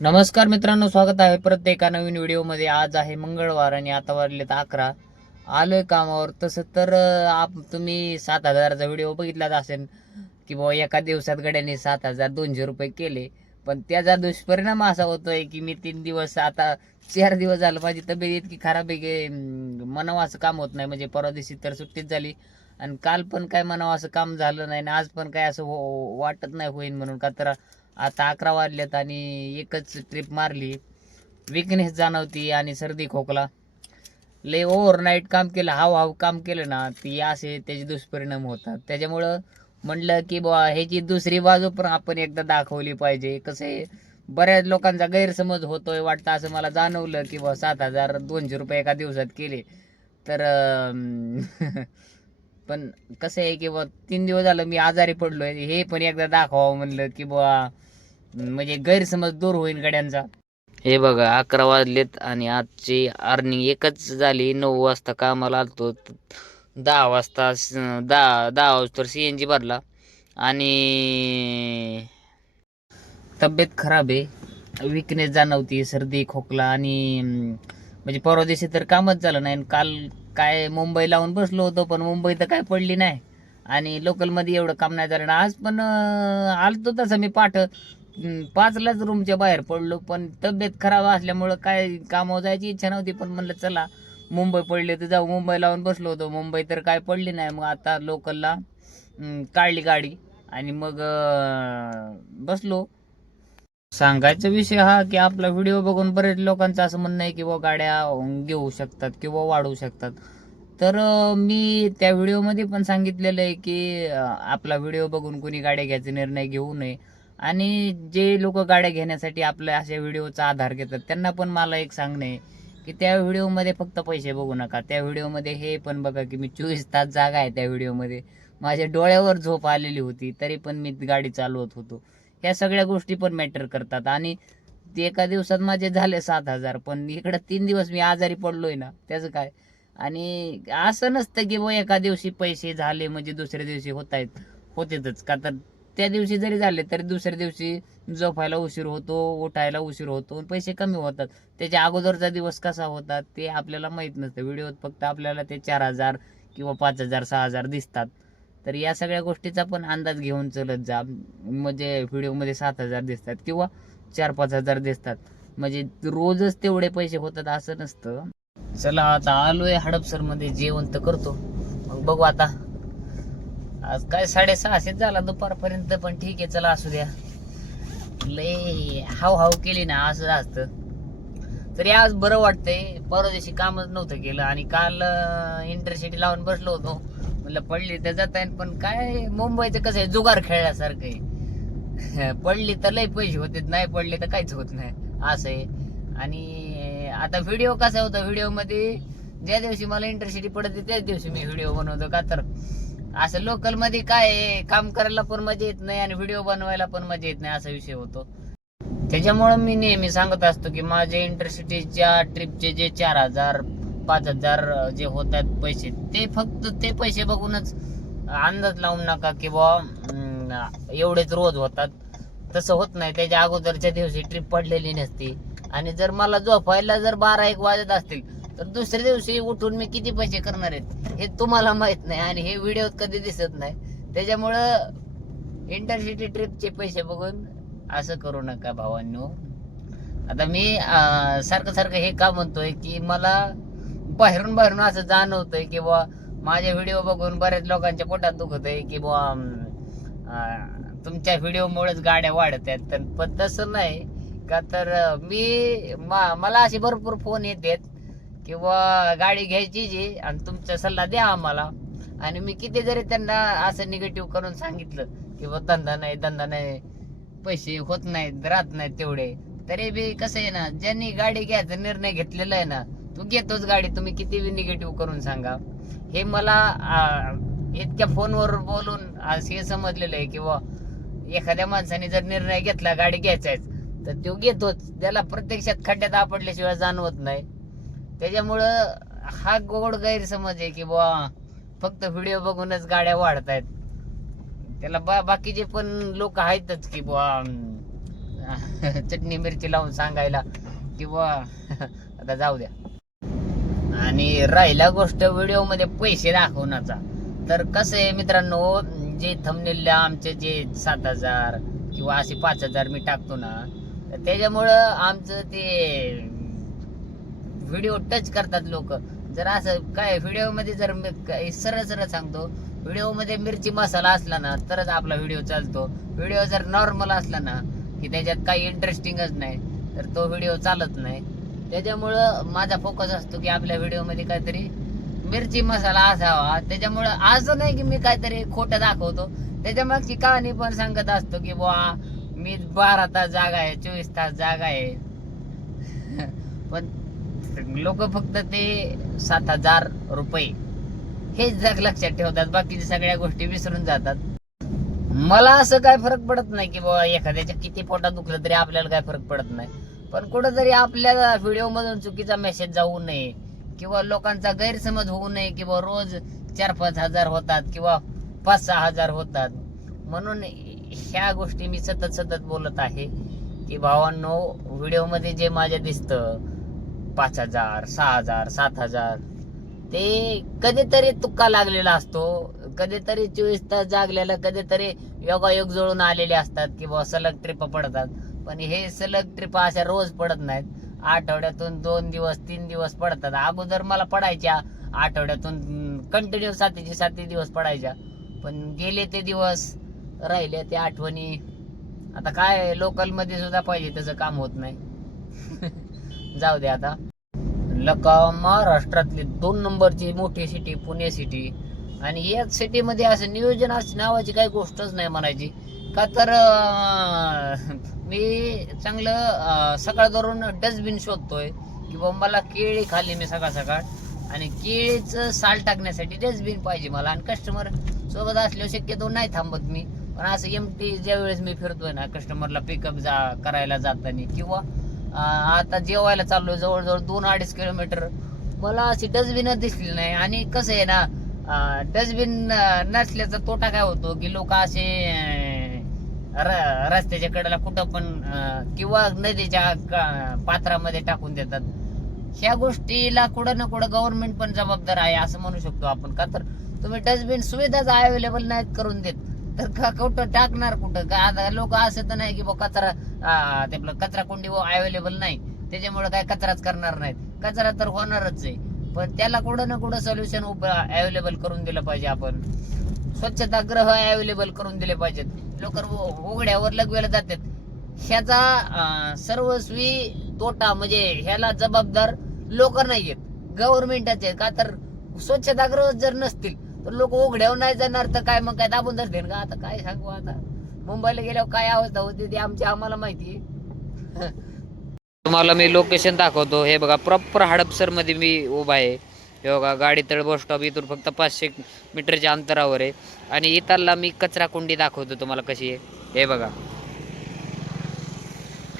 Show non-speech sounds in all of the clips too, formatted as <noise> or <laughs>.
नमस्कार मित्रांनो स्वागत आहे प्रत्येका नवीन व्हिडिओमध्ये. आज आहे मंगळवार आणि आता वाजलेत अकरा. आलोय कामावर. तसं तर आप तुम्ही सात हजाराचा व्हिडिओ बघितलाच असेल की बाबा एका दिवसात गड्याने सात हजार दोनशे रुपये केले. पण त्याचा दुष्परिणाम असा होतोय की मी तीन दिवस आता चार दिवस झालं माझी तब्येत इतकी खराब आहे की अं, असं काम होत नाही. म्हणजे परवा दिवशी तर सुट्टीच झाली. आणि काल पण काय म्हणावं असं काम झालं नाही आणि आज पण काय असं हो-, हो वाटत नाही होईन म्हणून. का तर आता अकरा वाजलेत आणि एकच ट्रिप मारली. विकनेस जाणवती आणि सर्दी खोकला. लय ओव्हरनाईट काम केलं हाव हाव काम केलं ना ती असे त्याचे दुष्परिणाम होतात. त्याच्यामुळं म्हणलं की बुवा ह्याची दुसरी बाजू पण आपण एकदा दाखवली पाहिजे. कसं आहे बऱ्याच लोकांचा गैरसमज होतोय वाटतं असं मला जाणवलं की बुवा सात हजार दोनशे रुपये एका दिवसात केले. तर <laughs> पण कसं आहे की बुवा तीन दिवस झालं मी आजारी पडलोय. हे पण एकदा दाखवावं म्हणलं की बुवा म्हणजे गैरसमज दूर होईल गड्यांचा. हे बघा अकरा वाजलेत आणि आजची अर्निंग एकच झाली. नऊ वाजता कामाला आलतो. दहा वाजता स- दहा दहा वाजता सी एन जी भरला. आणि तब्येत खराब आहे. विकनेस जाणवती सर्दी खोकला आणि अं, म्हणजे परवा दिवशी तर कामच झालं नाही. आणि काल काय मुंबई लावून बसलो होतो पण मुंबई तर काय पडली नाही. आणि लोकलमध्ये एवढं काम नाही झालं. आणि आज पण अं, आलतो तसं मी पाठ. पाचलाच रूमच्या बाहेर पडलो पण तब्येत खराब असल्यामुळं काय कामावर जायची इच्छा नव्हती पण म्हणलं चला मुंबई पडली तर जाऊ. मुंबई लावून बसलो होतो. मुंबई तर काय पडली नाही. मग आता लोकलला काढली गाडी आणि मग बसलो. सांगायचा विषय हा की आपला व्हिडिओ बघून बरेच लोकांचं असं म्हणणं आहे की बुवा गाड्या घेऊ शकतात किंवा वाढवू शकतात. तर मी त्या व्हिडिओमध्ये पण सांगितलेलं आहे की आपला व्हिडिओ बघून कोणी गाड्या घ्यायचा निर्णय घेऊ नये. आणि जे लोक गाड्या घेण्यासाठी आपल्या अशा व्हिडिओचा आधार घेतात त्यांना पण मला एक सांगणं आहे की त्या व्हिडिओमध्ये फक्त पैसे बघू नका. त्या व्हिडिओमध्ये हे पण बघा की मी चोवीस तास जागा आहे त्या व्हिडिओमध्ये. माझ्या डोळ्यावर झोप आलेली होती तरी पण मी गाडी चालवत होतो. ह्या सगळ्या गोष्टी पण मॅटर करतात. आणि ते एका दिवसात माझे झाले सात हजार पण इकडं तीन दिवस मी आजारी पडलोय ना त्याचं काय? आणि असं नसतं की बुवा एका दिवशी पैसे झाले म्हणजे दुसऱ्या दिवशी होत आहेत होतेतच. का तर त्या दिवशी जरी झाले तरी दुसऱ्या दिवशी झोपायला उशीर होतो उठायला उशीर होतो पैसे कमी होतात. त्याच्या अगोदरचा दिवस कसा होता ते आपल्याला माहीत नसतं. व्हिडिओत फक्त आपल्याला ते चार हजार किंवा पाच हजार सहा हजार दिसतात. तर या सगळ्या गोष्टीचा पण अंदाज घेऊन चलत जा. म्हणजे व्हिडिओमध्ये सात हजार दिसतात किंवा चार पाच हजार दिसतात. म्हणजे रोजच तेवढे पैसे होतात असं नसतं. चला आता आलोय हडपसरमध्ये. जेवण तर करतो. मग बघू आता आज काय साडेसहाशेच झाला दुपारपर्यंत पण ठीक आहे चला असू द्या. लय हाव हाव केली ना असं असतं तरी आज बरं वाटतंय परवा दिवशी कामच नव्हतं केलं आणि काल इंटरसिटी लावून बसलो होतो. म्हटलं पडली तर जाता येईल पण काय मुंबईचं कसं आहे जुगार खेळल्यासारखं आहे. <laughs> पडली तर लय पैसे होते नाही पडले तर काहीच होत नाही. असं आहे. आणि आता व्हिडिओ कसा होता व्हिडिओमध्ये ज्या दिवशी मला इंटरसिटी पडते त्याच दिवशी मी व्हिडिओ बनवतो का तर. असं लोकलमध्ये काय काम करायला पण मजा येत नाही आणि व्हिडिओ बनवायला पण मजा येत नाही असा विषय होतो. त्याच्यामुळं मी नेहमी सांगत असतो की माझे इंटरसिटीच्या ट्रिपचे जे चार हजार पाच हजार जे होतात पैसे ते फक्त ते पैसे बघूनच अंदाज लावून नका की बुवा एवढेच रोज होतात. तसं होत नाही. त्याच्या अगोदरच्या दिवशी ट्रिप पडलेली नसती. आणि जर मला झोपायला जर बारा एक वाजत असतील तर दुसऱ्या दिवशी उठून मी किती पैसे करणार आहेत हे तुम्हाला माहीत नाही आणि हे व्हिडिओत कधी दिसत नाही. त्याच्यामुळं इंटरसिटी ट्रिपचे पैसे बघून असं करू नका भावांनो. आता मी सारखं सारखं हे का म्हणतोय की मला बाहेरून बाहेरून असं जाणवतंय की बुवा माझे व्हिडिओ बघून बऱ्याच लोकांच्या पोटात दुखत आहे की बुवा तुमच्या व्हिडिओमुळेच गाड्या वाढत आहेत तर पण तसं नाही का तर मी मा- मला असे भरपूर फोन येतात. किंवा गाडी घ्यायची जी आणि तुमचा सल्ला द्या आम्हाला. आणि मी किती जरी त्यांना असं निगेटिव्ह करून सांगितलं किंवा धंदा नाही धंदा नाही पैसे होत नाहीत राहत नाहीत तेवढे तरी बी कसं आहे ना ज्यांनी गाडी घ्यायचा निर्णय घेतलेला आहे ना तू घेतोच गाडी तुम्ही किती बी निगेटिव्ह करून सांगा. हे मला इतक्या फोनवर बोलून आज हे समजलेलं आहे किंवा एखाद्या माणसाने जर निर्णय घेतला गाडी घ्यायचाच तर तो घेतोच. त्याला प्रत्यक्षात खड्ड्यात आपडल्याशिवाय जाणवत नाही. त्याच्यामुळं हा गोड गैरसमज आहे की बुवा फक्त व्हिडिओ बघूनच गाड्या वाढतायत. त्याला बा बाकीचे पण लोक आहेतच की बुवा <laughs> चटणी मिरची लावून सांगायला की बुवा <laughs> आता जाऊ द्या. आणि राहिला गोष्ट व्हिडिओमध्ये पैसे दाखवण्याचा. तर कसं आहे मित्रांनो जे थमनेल आमचे जे सात हजार किंवा असे पाच हजार मी टाकतो ना तर त्याच्यामुळं आमचं ते व्हिडिओ टच करतात लोक. जर असं काय व्हिडिओमध्ये जर मी सरळ सरळ सांगतो व्हिडिओमध्ये मिरची मसाला असला ना तरच आपला व्हिडिओ चालतो. व्हिडिओ जर नॉर्मल असला ना की त्याच्यात काही इंटरेस्टिंगच नाही तर तो व्हिडिओ चालत नाही. त्याच्यामुळं माझा फोकस असतो की आपल्या व्हिडिओमध्ये काहीतरी मिरची मसाला असावा. त्याच्यामुळं असं नाही की मी काहीतरी खोटं दाखवतो. त्याच्यामागची कहाणी पण सांगत असतो की बुवा मी बारा तास जागा आहे चोवीस तास जागा आहे. <laughs> पण लोक फक्त ते सात हजार रुपये हेच जग लक्षात ठेवतात बाकीच्या सगळ्या गोष्टी विसरून जातात. मला असं काय फरक पडत नाही की बाबा एखाद्याच्या किती पोटात दुखलं तरी आपल्याला काय फरक पडत नाही. पण कुठंतरी आपल्या व्हिडिओ मधून चुकीचा मेसेज जाऊ नये किंवा लोकांचा गैरसमज होऊ नये किंवा रोज चार पाच हजार होतात किंवा पाच सहा हजार होतात. म्हणून ह्या गोष्टी मी सतत सतत बोलत आहे की भावांनो व्हिडिओमध्ये जे माझ्या दिसतं पाच हजार सहा हजार सात हजार. ते कधीतरी तुक्का लागलेला असतो. कधीतरी चोवीस तास जागलेला कधीतरी योगायोग जुळून आलेले असतात किंवा सलग ट्रिप पडतात. पण हे सलग ट्रिप अशा रोज पडत नाहीत. आठवड्यातून दोन दिवस तीन दिवस पडतात. अगोदर मला पडायच्या. आठवड्यातून कंटिन्यू सातीचे साती दिवस पडायच्या. पण गेले ते दिवस राहिले ते आठवणी. आता काय लोकलमध्ये सुद्धा पाहिजे त्याचं काम होत नाही. <laughs> जाऊ दे आता. लकाव महाराष्ट्रातली दोन नंबरची मोठी सिटी पुणे सिटी आणि याच सिटी मध्ये असं नियोजन नावाची काही गोष्टच नाही म्हणायची. का तर मी चांगलं सकाळ धरून डस्टबिन शोधतोय. किंवा मला केळी खाल्ली मी सकाळ सकाळ. आणि केळीचं साल टाकण्यासाठी डस्टबिन पाहिजे मला. आणि कस्टमर सोबत असल्यावर शक्यतो नाही थांबत मी. पण असं एम टी ज्या वेळेस मी फिरतोय ना कस्टमरला पिकअप जा करायला जाताना. किंवा आता जेवायला चाललो जवळजवळ दोन अडीच किलोमीटर. मला अशी डस्टबिन दिसली नाही. आणि कसं आहे ना डस्टबिन नसल्याचा तोटा काय होतो की लोक असे र- रस्त्याच्या कडेला कुठं पण किंवा नदीच्या पात्रामध्ये टाकून देतात. ह्या गोष्टीला कुठं ना कुठं गव्हर्नमेंट पण जबाबदार आहे असं म्हणू शकतो आपण का? तर तुम्ही डस्टबिन सुविधाच अवेलेबल नाहीत करून देत. तर का कुठं टाकणार कुठं? का आता लोक असं तर नाही की बा कचरा ते आपलं कचरा कोंडी अवेलेबल नाही. त्याच्यामुळे काय कचराच करणार नाहीत. कचरा तर होणारच आहे. पण त्याला कुठं ना कुठं सोल्युशन अवेलेबल करून दिलं पाहिजे आपण. स्वच्छता ग्रह अवेलेबल करून दिले पाहिजेत. लोक उघड्यावर लगवेला जातात. ह्याचा सर्वस्वी तोटा म्हणजे ह्याला जबाबदार लोक नाहीयेत. गव्हर्नमेंटच आहेत का? तर स्वच्छतागृह जर नसतील तर लोक उघड्यावर नाही जाणार तर काय मग काय दाबून धरतील का? आता काय सांगू आता? मुंबईला गेल्यावर काय अवस्था होती ती आमची आम्हाला माहिती तुम्हाला मी लोकेशन दाखवतो. हे बघा प्रॉपर हडपसरमध्ये मी उभा आहे. हे बघा गाडी तळ बस स्टॉप इथून फक्त पाचशे मीटरच्या अंतरावर आहे. आणि इथला मी कचरा कुंडी दाखवतो तुम्हाला कशी आहे. हे बघा.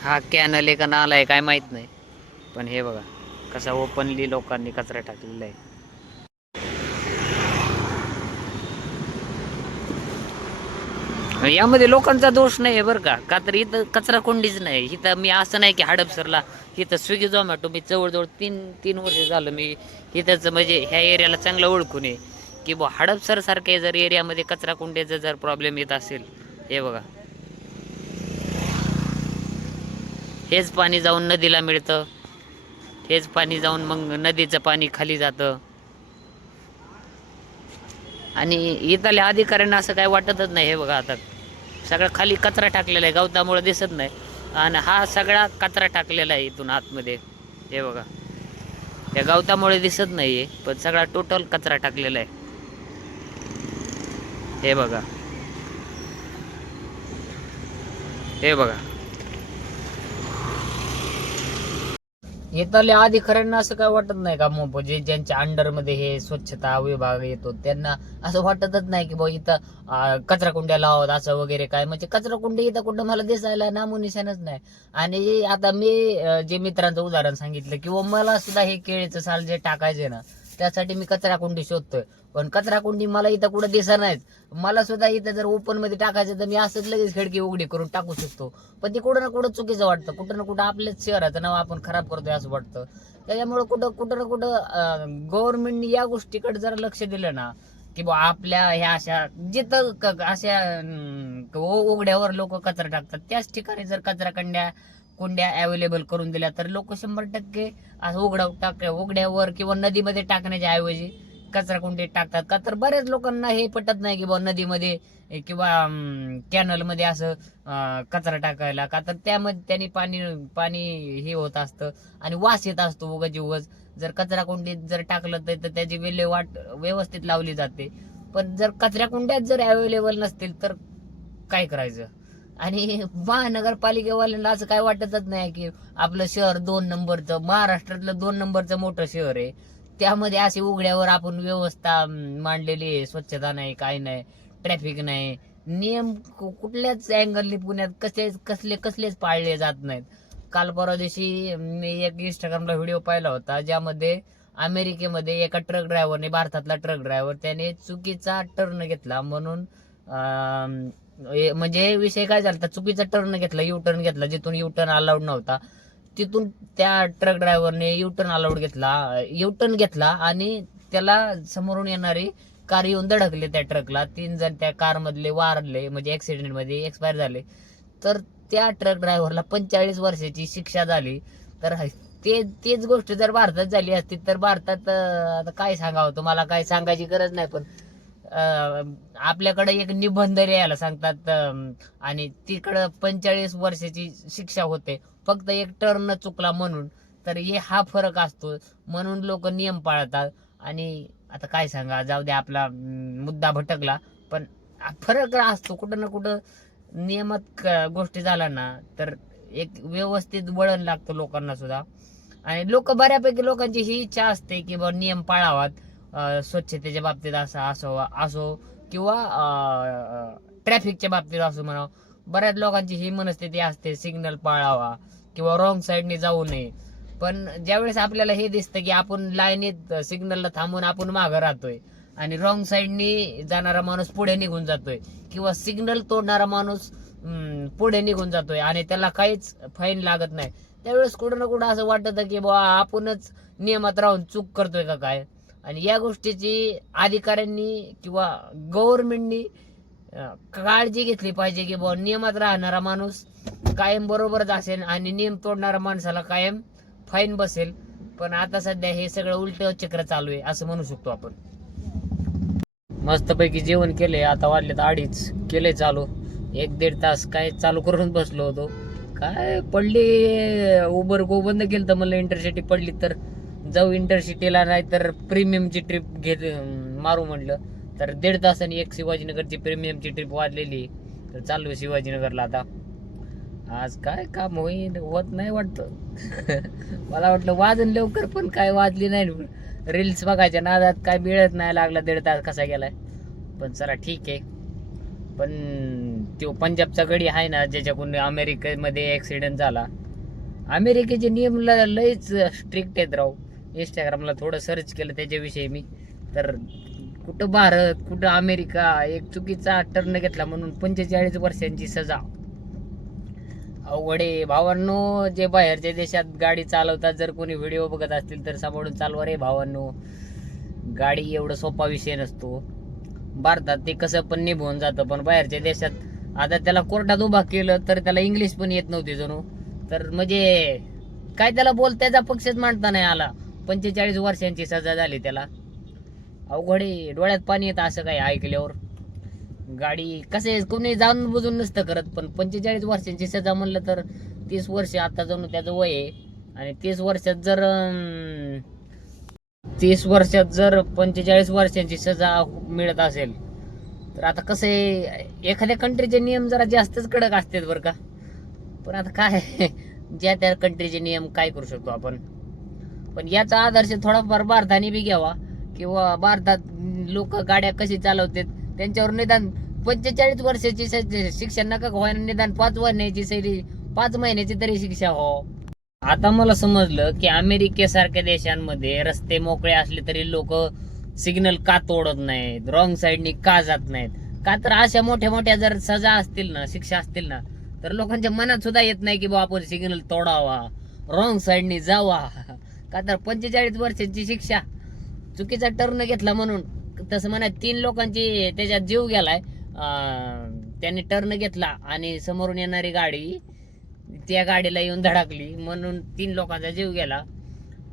हा कॅनल आहे का नाला आहे काय माहीत नाही. पण हे बघा कसा ओपनली लोकांनी कचरा टाकलेला आहे. यामध्ये लोकांचा दोष नाही आहे बरं का. का तर इथं कचरा कोंडीच नाही. इथं मी असं नाही की हडपसरला. इथं स्विगी झोमॅटो मी जवळजवळ तीन तीन वर्ष झालं मी इथंच म्हणजे ह्या एरियाला चांगलं ओळखून आहे. की बुवा हडपसर सारख्या जर एरियामध्ये कचरा कोंडीचा जर प्रॉब्लेम येत असेल हे बघा. हेच पाणी जाऊन नदीला मिळतं. हेच पाणी जाऊन मग नदीचं पाणी खाली जातं. आणि इथल्या अधिकाऱ्यांना असं काय वाटतच नाही हे बघा आता. सगळं खाली कचरा टाकलेला आहे गवतामुळे दिसत नाही. आणि हा सगळा कचरा टाकलेला आहे इथून आतमध्ये. हे बघा. या गवतामुळे दिसत नाही आहे पण सगळा टोटल कचरा टाकलेला आहे. हे बघा. हे बघा. इथल्या अधिकाऱ्यांना असं काय वाटत नाही का मग जे ज्यांच्या अंडरमध्ये हे स्वच्छता विभाग येतो त्यांना असं वाटतच नाही की बाबा इथं कचरा कुंड्या लावत असं वगैरे काय. म्हणजे कचरा कुंडी इथं कुठं मला दिसायला नामोनिशानच नाही. आणि आता मी जे मित्रांचं उदाहरण सांगितलं किंवा मला सुद्धा हे केळीचं साल जे टाकायचे ना त्यासाठी मी कचरा कुंडी शोधतोय. पण कचरा कुंडी मला इथं कुठं दिसणार नाहीत. मला सुद्धा इथं जर ओपनमध्ये टाकायचं तर मी असंच लगेच खिडकी उघडी करून टाकू शकतो. पण ते कुठं ना कुठं चुकीचं वाटतं. कुठं ना कुठं आपल्याच शहराचं नाव आपण खराब करतोय असं वाटतं. त्याच्यामुळे कुठं कुठं ना कुठं गव्हर्नमेंटने या गोष्टीकडे जर लक्ष दिलं ना की बा आपल्या ह्या अशा जिथं क- अशा उघड्यावर लोक कचरा टाकतात त्याच ठिकाणी जर कचरा कंड्या कुंड्या अवेलेबल करून दिल्या तर लोक शंभर टक्के असं उघडा टाक उघड्यावर किंवा नदीमध्ये टाकण्याच्या ऐवजी कचरा कुंडीत टाकतात का? तर बऱ्याच लोकांना हे पटत नाही की बा नदीमध्ये किंवा कॅनलमध्ये असं कचरा टाकायला का? तर त्यामध्ये त्यांनी पाणी पाणी हे होत असतं आणि वास येत असतो उगाच उगाच. जर कचरा कुंडीत जर टाकलं तर तर त्याची विल्हेवाट व्यवस्थित लावली जाते. पण जर कचऱ्या कुंड्यात जर अवेलेबल नसतील तर काय करायचं? आणि महानगरपालिकेवाल्यांना असं काय वाटतच नाही की आपलं शहर दोन नंबरचं महाराष्ट्रातलं दोन नंबरचं मोठं शहर आहे. त्यामध्ये असे उघड्यावर आपण व्यवस्था मांडलेली आहे. स्वच्छता नाही काय नाही ट्रॅफिक नाही. नियम कु- कुठल्याच अँगलने पुण्यात कसे कसले कसलेच पाळले जात नाहीत. काल परवा दिवशी मी एक इंस्टाग्रामला व्हिडिओ पाहिला होता ज्यामध्ये अमेरिकेमध्ये एका ट्रक ड्रायव्हरने भारतातला ट्रक ड्रायव्हर त्याने चुकीचा टर्न घेतला. म्हणून ए- म्हणजे विषय काय झाला? चुकीचा टर्न घेतला यू टर्न घेतला जिथून यू टर्न अलाउड नव्हता. तिथून त्या ट्रक ड्रायव्हरने युटर्न अलाउड घेतला यू टर्न घेतला आणि त्याला समोरून येणारी कार येऊन धडकले त्या ट्रकला. तीन जण त्या कारमधले वारले म्हणजे ॲक्सिडेंटमध्ये एक्सपायर झाले. तर त्या ट्रक ड्रायव्हरला पंचेचाळीस वर्षाची शिक्षा झाली. तर ते तेच गोष्ट जर भारतात झाली असती तर भारतात आता काय सांगावं? तुम्हाला काय सांगायची गरज नाही पण आपल्याकडे एक निबंध लिहायला सांगतात आणि तिकडं पंचेचाळीस वर्षाची शिक्षा होते. फक्त एक टर्न चुकला म्हणून तर हे हा फरक असतो. म्हणून लोक नियम पाळतात. आणि आता काय सांगा जाऊ दे आपला मुद्दा भटकला. पण फरक असतो कुठं ना कुठं नियमात गोष्टी झाल्या ना तर एक व्यवस्थित वळण लागतं लोकांना सुद्धा. आणि लोक बऱ्यापैकी लोकांची ही इच्छा असते की बा नियम पाळावात. स्वच्छतेच्या बाबतीत असा असो असो किंवा ट्रॅफिकच्या बाबतीत असो म्हणावं बऱ्याच लोकांची ही मनस्थिती असते सिग्नल पाळावा किंवा रॉंग साईडने जाऊ नये. पण ज्यावेळेस आपल्याला हे दिसतं की आपण लाईनीत सिग्नलला थांबून आपण मागं राहतोय आणि रॉंग साईडनी जाणारा माणूस पुढे निघून जातोय किंवा सिग्नल तोडणारा माणूस पुढे निघून जातोय आणि त्याला काहीच फाईन लागत नाही त्यावेळेस कुठं ना कुठं असं वाटतं की बा आपणच नियमात राहून चूक करतोय का काय? आणि या गोष्टीची अधिकाऱ्यांनी किंवा गव्हर्नमेंटनी काळजी घेतली पाहिजे की बुवा नियमात राहणारा माणूस कायम बरोबरच असेल आणि नियम तोडणाऱ्या माणसाला कायम फाईन बसेल. पण आता सध्या हे सगळं उलट चक्र चालू आहे असं म्हणू शकतो आपण. मस्तपैकी जेवण केले आता वाढलेत अडीच. केले चालू. एक दीड तास काय चालू करून बसलो होतो. काय पडली उबर गो बंद केलं तर म्हणलं इंटरसिटी पडली तर. जाऊ इंटरसिटीला नाही तर प्रीमियमची ट्रिप घेत मारू म्हटलं तर दीड तासाने एक शिवाजीनगरची प्रीमियमची ट्रिप वाजलेली तर चालू आहे शिवाजीनगरला आता. आज काय काम होईल होत नाही वाटतं. <laughs> मला वाटलं वाजन लवकर पण काय वाजली नाही. रील्स बघायच्या नादात काय मिळत नाही लागला दीड तास कसा गेलाय. पण चला ठीक आहे. पण तो पंजाबचा गडी आहे ना ज्याच्याकडून अमेरिकेमध्ये ॲक्सिडेंट झाला. अमेरिकेचे नियम ल- लयच स्ट्रिक्ट आहेत राहू इंस्टाग्रामला थोडं सर्च केलं त्याच्याविषयी मी. तर कुठं भारत कुठं अमेरिका एक चुकीचा टर्न घेतला म्हणून पंचेचाळीस वर्षांची सजा. अवघड आहे. भावांनो जे बाहेरच्या देशात गाडी चालवतात जर कोणी व्हिडिओ बघत असतील तर सांभाळून चालवा रे भावांनो. गाडी एवढं सोपा विषय नसतो. भारतात ते कसं पण निभून जातं पण बाहेरच्या देशात आता त्याला कोर्टात उभा केलं तर त्याला इंग्लिश पण येत नव्हती जणू. तर म्हणजे काय त्याला बोल त्याचा पक्षच मांडता नाही आला. पंचेचाळीस वर्षांची सजा झाली त्याला. अवघड आहे. डोळ्यात पाणी येतं असं काय ऐकल्यावर. गाडी कसे कोणी जाणून बुजून नसतं करत पण पंचेचाळीस वर्षांची सजा म्हणलं तर तीस वर्ष आता जाऊन त्याचं वय आहे. आणि तीस वर्षात जर तीस वर्षात जर पंचेचाळीस वर्षांची सजा मिळत असेल तर आता कसं आहे एखाद्या कंट्रीचे नियम जरा जास्तच कडक असतात बरं का. पण आता काय ज्या त्या कंट्रीचे नियम काय करू शकतो आपण? पण याचा आदर्श थोडाफार भारताने बी घ्यावा. किंवा भारतात लोक गाड्या कशी चालवतात त्यांच्यावर निदान पंचेचाळीस वर्षाची शिक्षण शिक्षा नका व्हायला निदान पाच वर्षाची सैरी पाच महिन्याची तरी शिक्षा हो. आता मला समजलं की अमेरिकेसारख्या देशांमध्ये रस्ते मोकळे असले तरी लोक सिग्नल का तोडत नाहीत रॉंग साईडनी का जात नाहीत? का तर अशा मोठ्या मोठ्या जर सजा असतील ना शिक्षा असतील ना तर लोकांच्या मनात सुद्धा येत नाही की बा आपण सिग्नल तोडावा रॉंग साईडनी जावा. का तर पंचेचाळीस वर्षांची शिक्षा. चुकीचा टर्न घेतला म्हणून. तसं म्हणा तीन लोकांची त्याच्यात जीव गेलाय. अं, त्यांनी टर्न घेतला आणि समोरून येणारी गाडी त्या गाडीला येऊन धडकली म्हणून तीन लोकांचा जीव गेला.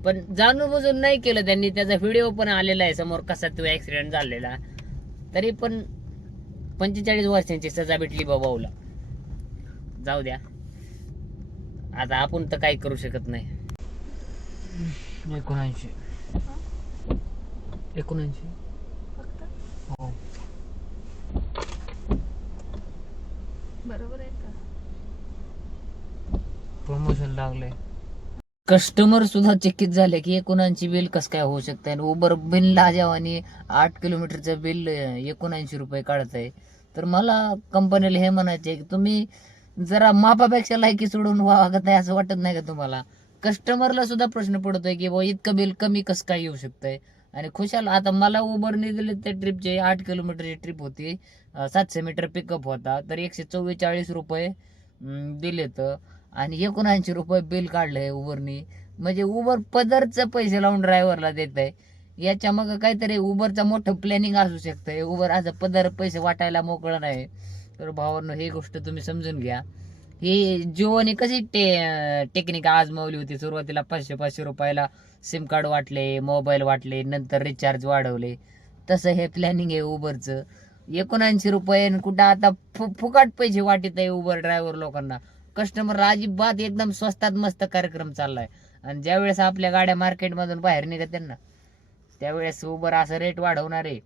पण जाणून बुजून नाही केलं त्यांनी. त्याचा व्हिडिओ पण आलेला आहे समोर कसा तो ॲक्सिडेंट झालेला. तरी पण पंचेचाळीस वर्षांची सजा भेटली बाबाऊला जाऊ द्या. आता आपण तर काही करू शकत नाही. एकोणऐंशी एकोणऐंशी फक्त हो बरोबर आहे का प्रमोशन लागले. कस्टमर सुद्धा चकित झाले की एकोणऐंशी बिल कसं काय होऊ शकतं आणि उबर बिल लाजावानी आठ किलोमीटरचं बिल एकोणऐंशी रुपये काढत आहे तर मला कंपनीला हे म्हणायचे की तुम्ही जरा मापापेक्षा लायकी सोडून वागत आहे असं वाटत नाही का तुम्हाला? कस्टमरला सुद्धा प्रश्न पडतोय की बुवा इतकं बिल कमी कसं काय येऊ शकतंय? आणि खुशाल आता मला उबरने दिले त्या ट्रिपचे आठ किलोमीटरची ट्रिप होती. सातशे मीटर पिकअप होता. तर एकशे चव्वेचाळीस रुपये दिलेत. दिले तर आणि एकोणऐंशी रुपये बिल काढलंय उबरनी म्हणजे उबर पदरचं पैसे लावून ड्रायव्हरला देत आहे. याच्या मग काहीतरी उबरचं मोठं प्लॅनिंग असू शकतं उबर आज पदर पैसे वाटायला मोकळं नाही. तर भावांनो ही गोष्ट तुम्ही समजून घ्या. ही जिओने कशी टे टेक्निक आजमावली होती? सुरुवातीला पाचशे पाचशे रुपयाला सिम कार्ड वाटले मोबाईल वाटले नंतर रिचार्ज वाढवले. तसं हे प्लॅनिंग आहे उबरचं एकोणऐंशी रुपये आणि कुठं आता फु फुकाट पैसे वाटत आहे उबर ड्रायव्हर लोकांना. कस्टमर अजिबात एकदम स्वस्तात मस्त कार्यक्रम चाललाय. आणि ज्यावेळेस आपल्या गाड्या मार्केटमधून बाहेर निघत त्यांना त्यावेळेस उबर असं रेट वाढवणार. आहे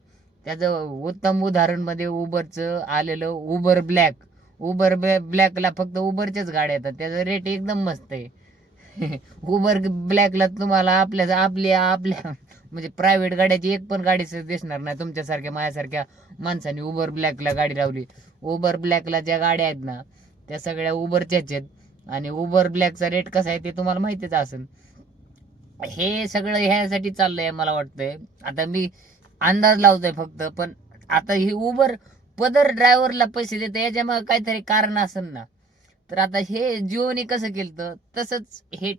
त्याचं उत्तम उदाहरणमध्ये उबरचं आलेलं उबर ब्लॅक उबर ब्लॅकला फक्त उबरच्याच गाड्या येतात. त्याचा रेट एकदम मस्त आहे. <laughs> उबर ब्लॅकला तुम्हाला आपल्या आपल्या आपल्या म्हणजे प्रायव्हेट गाड्याची एक पण गाडी दिसणार नाही तुमच्यासारख्या माझ्यासारख्या माणसाने उबर ब्लॅकला गाडी लावली. उबर ब्लॅकला ज्या गाड्या आहेत ना त्या सगळ्या उबरच्याच आहेत. आणि उबर ब्लॅकचा रेट कसा आहे ते तुम्हाला माहितीच असेल. हे सगळं ह्यासाठी चाललंय मला वाटतंय. आता मी अंदाज लावतोय फक्त पण आता ही उबर पदर ड्रायव्हरला पैसे देते याच्यामागे काहीतरी कारण असेल ना. तर आता हे जिओने कसं केलं तर तसंच हे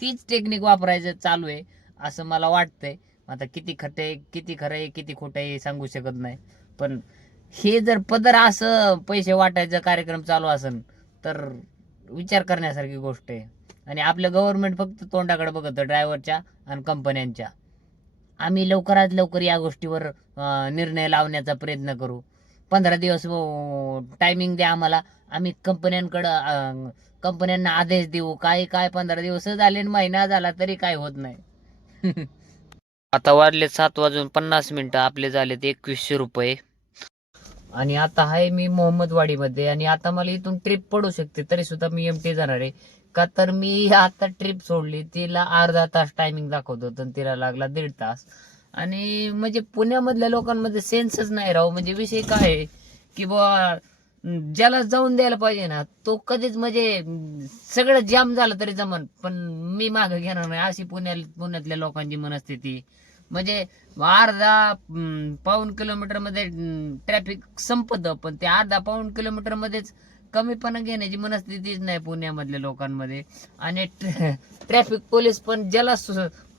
तीच टेक्निक वापरायचं चालू आहे असं मला वाटतंय. आता किती खरं आहे किती खरं आहे किती खोटं आहे हे सांगू शकत नाही. पण हे जर पदर असं पैसे वाटायचा कार्यक्रम चालू असेल तर विचार करण्यासारखी गोष्ट आहे. आणि आपलं गव्हर्नमेंट फक्त तोंडाकडे बघत ड्रायव्हरच्या आणि कंपन्यांच्या आम्ही लवकरात लवकर या गोष्टीवर निर्णय लावण्याचा प्रयत्न करू. पंधरा दिवस हो, टायमिंग द्या आम्हाला. आम्ही कंपन्यांकडं कंपन्यांना आदेश देऊ. काय काय पंधरा दिवस झाले आणि महिना झाला तरी काय होत नाही. <laughs> आता वाढले सात वाजून पन्नास मिनिटं. आपले झालेत एकवीसशे रुपये. आणि आता आहे मी मोहम्मदवाडीमध्ये. आणि आता मला इथून ट्रिप पडू शकते तरी सुद्धा मी एमटी जाणार आहे. का तर मी आता ट्रिप सोडली. तिला अर्धा तास टायमिंग दाखवत होतं तिला लागला दीड तास. आणि म्हणजे पुण्यामधल्या लोकांमध्ये सेन्सच नाही राहू म्हणजे विषय काय आहे की बुवा ज्याला जाऊन द्यायला पाहिजे ना तो कधीच म्हणजे सगळं जाम झालं तरी जमन. पण मी मागं घेणार नाही. अशी पुण्या पुण्यातल्या लोकांची मनस्थिती. म्हणजे अर्धा पाऊन पाऊण किलोमीटरमध्ये ट्रॅफिक संपत पण ते अर्धा पाऊण किलोमीटर मध्येच कमीपणा घेण्याची मनस्थितीच नाही पुण्यामधल्या लोकांमध्ये. आणि ट्रॅफिक पोलीस पण ज्याला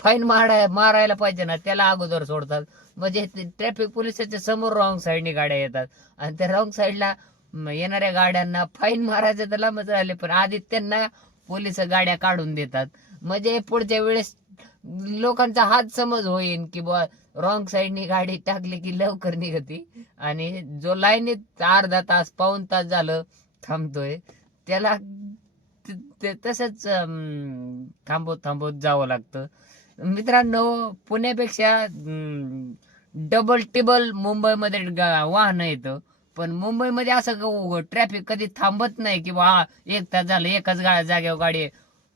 फाईन माराय मारायला पाहिजे ना त्याला अगोदर सोडतात. म्हणजे ट्रॅफिक पोलिसाच्या समोर रॉंग साईडने गाड्या येतात. आणि त्या रॉंग साईडला येणाऱ्या गाड्यांना फाईन मारायचं तर लांबच राहिले पण आधी त्यांना पोलीस गाड्या काढून देतात. म्हणजे पुढच्या वेळेस लोकांचा हात समज होईल की बुवा रॉंग साईडनी गाडी टाकली की लवकर निघती. आणि जो लाईनीत अर्धा तास पाऊन तास झालं थांबतोय त्याला तसंच अं, थांबवत थांबवत जावं लागतं. मित्रांनो पुण्यापेक्षा डबल टिबल मुंबईमध्ये वाहन वाहनं येतं. पण मुंबईमध्ये असं ट्रॅफिक कधी थांबत नाही की वा एक तास झालं एकाच गा जागेवर गाडी आहे.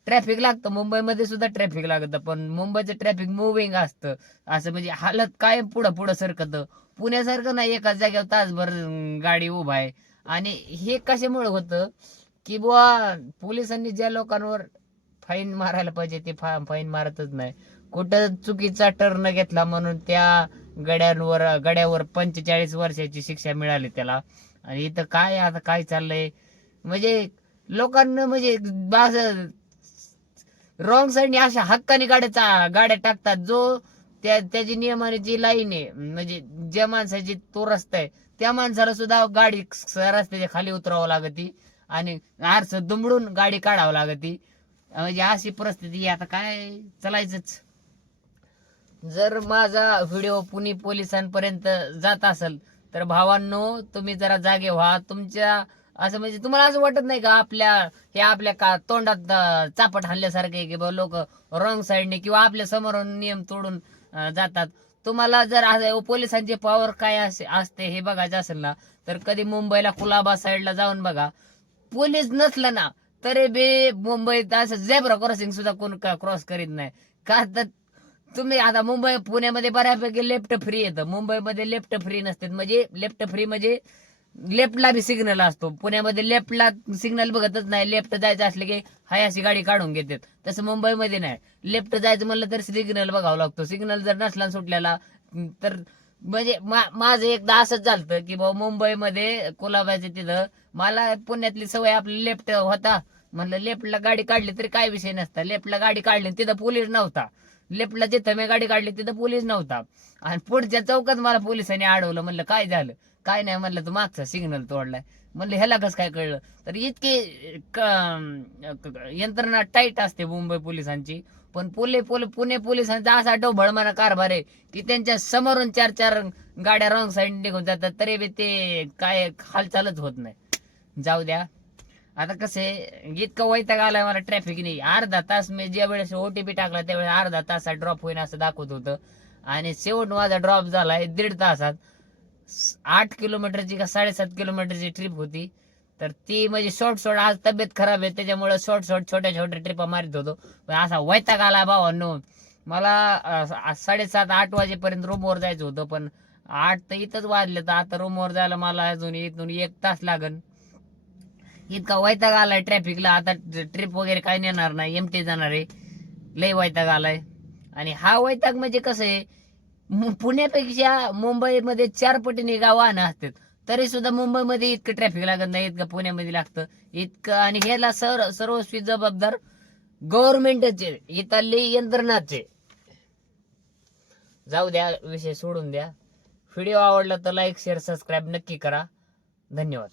ट्रॅफिक लागतं. मुंबईमध्ये सुद्धा ट्रॅफिक लागतं. पण मुंबईचं ट्रॅफिक मुव्हिंग असतं. असं म्हणजे हालत कायम पुढं पुढं सरकतं. पुण्यासारखं नाही एकाच जागेवर तासभर गाडी उभा आहे. आणि हे कशामुळे होतं? की बुवा पोलिसांनी ज्या लोकांवर फाईन मारायला पाहिजे ते फा फाईन मारतच नाही. कुठं चुकीचा टर्न घेतला म्हणून त्या गड्यांवर गड्यावर पंचेचाळीस वर्षाची शिक्षा मिळाली त्याला. आणि इथं काय आता काय चाललंय? म्हणजे लोकांना म्हणजे असं रॉंग साईडने अशा हक्काने गाड्या गाड्या टाकतात जो त्या त्याची नियमाने जी लाईन आहे म्हणजे ज्या माणसाची तो रस्ता आहे त्या माणसाला सुद्धा गाडी रस्त्याच्या खाली उतरावं लागती आणि आरस दुमडून गाडी काढावं लागती. म्हणजे अशी परिस्थिती आहे. आता काय चालायचंच. जर माझा व्हिडिओ पुणे पोलिसांपर्यंत जात असेल तर भावांनो तुम्ही जरा जागे व्हा. तुमच्या असं म्हणजे तुम्हाला असं वाटत नाही का आपल्या हे आपल्या का तोंडात चापट हाणल्यासारखे की बा लोक रॉंग साईडने किंवा आपल्या समोरून नियम तोडून जातात. तुम्हाला जर पोलिसांची पॉवर काय असते हे बघायचं असेल ना तर कधी मुंबईला कुलाबा साईडला जाऊन बघा. पोलीस नसलं ना तरी बी मुंबईत असं झेब्रा क्रॉसिंग सुद्धा कोण क्रॉस करीत नाही. का तर तुम्ही आता मुंबई पुण्यामध्ये बऱ्यापैकी लेफ्ट फ्री येतं. मुंबईमध्ये लेफ्ट फ्री नसते म्हणजे लेफ्ट फ्री म्हणजे लेफ्टला बी सिग्नल असतो. पुण्यामध्ये लेफ्टला सिग्नल बघतच नाही. लेफ्ट जायचं असलं की हाय अशी गाडी काढून घेतात. तसं मुंबईमध्ये नाही. लेफ्ट जायचं म्हणलं तर सिग्नल बघावं लागतो. सिग्नल जर नसला सुटलेला तर म्हणजे माझं एकदा असंच झालं की बाबा मुंबईमध्ये कोलाबाच्या तिथं मला पुण्यातली सवय आपली लेफ्ट होता. म्हणलं लेफ्टला गाडी काढली तरी काय विषय नसता. लेफ्टला गाडी काढली तिथं पोलीस नव्हता. लेफ्टला जिथं मी गाडी काढली तिथं पोलीस नव्हता. आणि पुढच्या चौकात मला पोलिसांनी अडवलं. म्हणलं काय झालं? काय नाही म्हणलं तू मागचा सिग्नल तोडलाय. म्हणलं ह्याला कसं काय कळलं? तर इतकी यंत्रणा टाईट असते मुंबई पोलिसांची. पण पुले पुणे पुणे पोलिसांचा असा ढोबळमाना कारभार आहे. की त्यांच्या समोरून चार चार गाड्या रॉंग साईड निघून जातात. तरी बी ते काय हालचालच होत नाही. जाऊ द्या. आता कसं आहे इतकं वैताग आलाय मला ट्रॅफिक नाही अर्धा तास मी ज्या वेळेस ओटीपी टाकला त्यावेळेस अर्धा तासात ड्रॉप होईन असं दाखवत होतं. आणि शेवट माझा ड्रॉप झालाय दीड तासात. आठ किलोमीटरची का साडेसात किलोमीटरची ट्रिप होती. तर ती म्हणजे शॉर्ट शॉर्ट आज तब्येत खराब आहे त्याच्यामुळे शॉर्ट शॉर्ट छोट्या छोट्या ट्रिपा मारित होतो. असा वैताग आला भावांनो. मला साडेसात आठ वाजेपर्यंत रूमवर जायचं होतं पण आठ तर इथंच वाजले तर आता रूमवर जायला मला अजून इथून एक तास लागन. इतका वैताग आलाय ट्रॅफिकला आता ट्रिप वगैरे काय नेणार नाही एमटी जाणार आहे. लय वैताग आलाय. आणि हा वैताग म्हणजे कसं आहे पुण्यापेक्षा मुंबईमध्ये चार पटीने गाव वाहनं असतात. तरी सुद्धा मुंबईमध्ये इतकं ट्रॅफिक लागत नाही इतकं पुण्यामध्ये लागतं. इतकं आणि ह्याला सर सर्वस्वी जबाबदार गव्हर्नमेंटचे इथली यंत्रणाचे. जाऊ द्या विषय सोडून द्या. व्हिडिओ आवडला तर लाईक शेअर सबस्क्राईब नक्की करा. धन्यवाद.